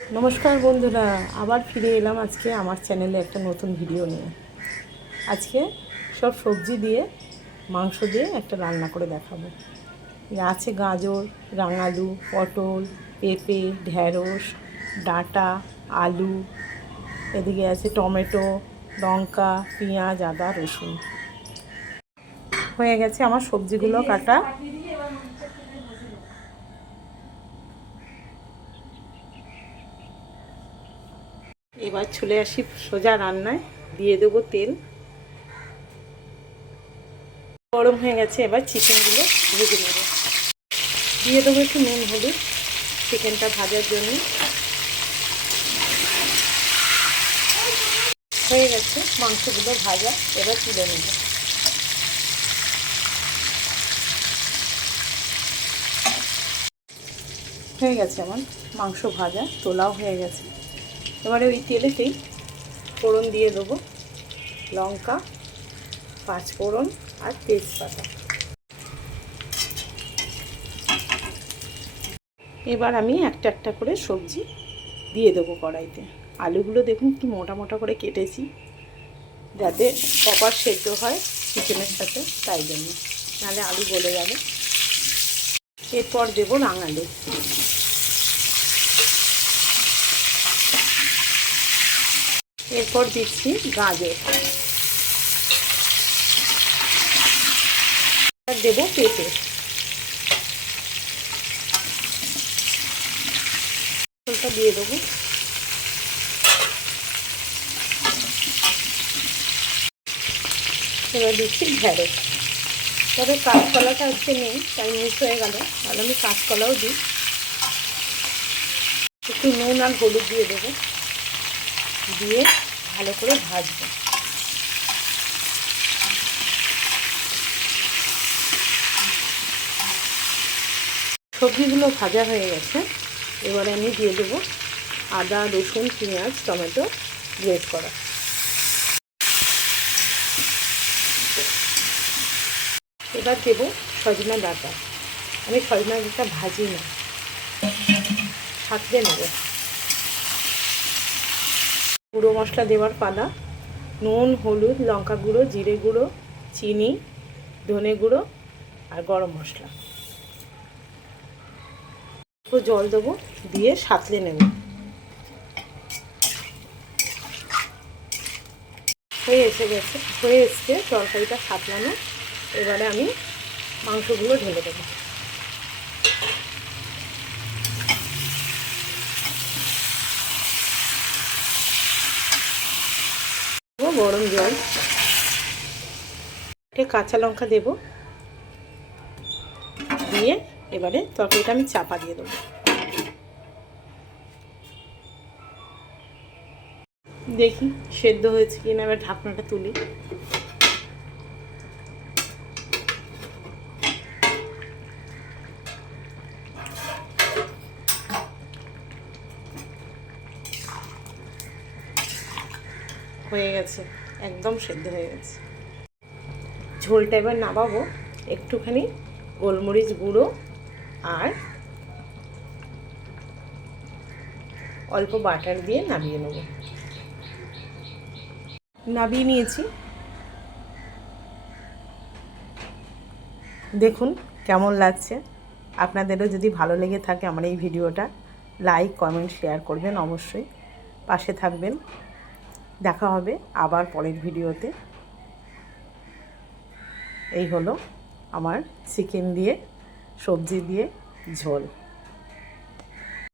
নমস্কার বন্ধুরা, আবার ফিরে এলাম আজকে আমার চ্যানেলে একটা নতুন ভিডিও নিয়ে। আজকে সব সবজি দিয়ে মাংস দিয়ে একটা রান্না করে দেখাবো। আছে গাজর, রাঙালু, পটল, পেঁপে, ঢ্যাঁড়স, ডাঁটা, আলু, এদিকে আছে টমেটো, লঙ্কা, পেঁয়াজ, আদা, রসুন। হয়ে গেছে আমার সবজিগুলো কাটা। এবার চলে আসি সোজা রান্নায়। দিয়ে দেবো তেল। গরম হয়ে গেছে, এবার চিকেনগুলো ভেজে নেব। দিয়ে দেবো একটু নুন হলুদ চিকেনটা ভাজার জন্য। হয়ে গেছে মাংসগুলো ভাজা, এবার তুলে নেব। হয়ে গেছে আমার মাংস ভাজা, তোলাও হয়ে গেছে। এবারে ওই তেলেতেই ফোড়ন দিয়ে দেবো, লঙ্কা, পাঁচফোড়ন আর তেজপাতা। এবার আমি একটা একটা করে সবজি দিয়ে দেবো কড়াইতে। আলুগুলো দেখুন কি মোটা মোটা করে কেটেছি, যাতে প্রপার সেদ্ধ হয় চিকেনের সাথে, তাই জন্য, নাহলে আলু গলে যাবে। এরপর দেবো রাঙালু। এরপর দিচ্ছি গাজর, আর দেবো পেঁপে। ওটা দিয়ে দেবো। এবার দিচ্ছি ঢ্যাঁড়স। তবে কাঁচকলাটা আজকে নেই, তাই মিস হয়ে গেল, তাহলে আমি কাঁচকলাও দিই। একটু নুন আর হলুদ দিয়ে দেবো, দিয়ে ভালো করে ভাজবো। সবজিগুলো ভাজা হয়ে গেছে, এবারে আমি দিয়ে দেবো আদা, রসুন, পেঁয়াজ, টমেটো গ্রেট করা। এবার দেবো সজনা ডাঁটা। আমি সজনা ডাঁটা ভাজি না, সাঁতলে নেব। গুঁড়ো মশলা দেওয়ার পালা। নুন, হলুদ, লঙ্কা গুঁড়ো, জিরে গুঁড়ো, চিনি, ধনে গুঁড়ো আর গরম মশলা। একটু জল দেবো, দিয়ে সাঁতলে নেব। হয়ে এসছে তরকারিটা সাঁতলানো। এবারে আমি মাংসগুলো ঢেলে দেবো। গরম জল, কাঁচা লঙ্কা দেব, দিয়ে এবারে তরকারিটা আমি চাপা দিয়ে দেবো। দেখি সেদ্ধ হয়েছে কিনা, এবার ঢাকনাটা তুলি। হয়ে গেছে, একদম সেদ্ধ হয়ে গেছে। ঝোলটা এবার নামাবো, একটুখানি গোলমরিচ গুঁড়ো আর অল্প বাটার দিয়ে নামিয়ে নেব। নামিয়ে নিয়েছি, দেখুন কেমন লাগছে। আপনাদেরও যদি ভালো লেগে থাকে আমার এই ভিডিওটা, লাইক, কমেন্ট, শেয়ার করবেন অবশ্যই, পাশে থাকবেন। দেখা হবে আবার পরের ভিডিওতে। এই হলো আমার চিকেন দিয়ে সবজি দিয়ে ঝোল।